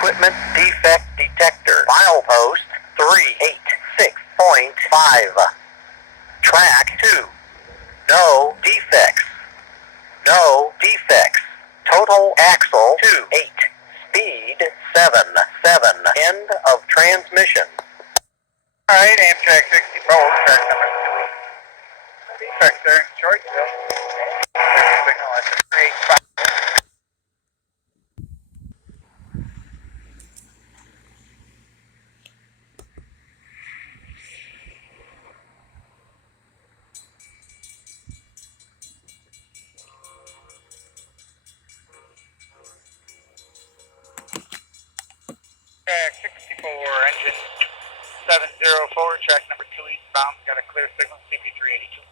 equipment defect detector. Milepost 386.5. Track 2. No defects. No defects. Total axle 28. Speed 77. End of transmission. Alright, Amtrak 64, track number 2. Defects there in Shortsville. Signal at 385. Track 64, engine 704, track number 2 eastbound, got a clear signal, CP 382.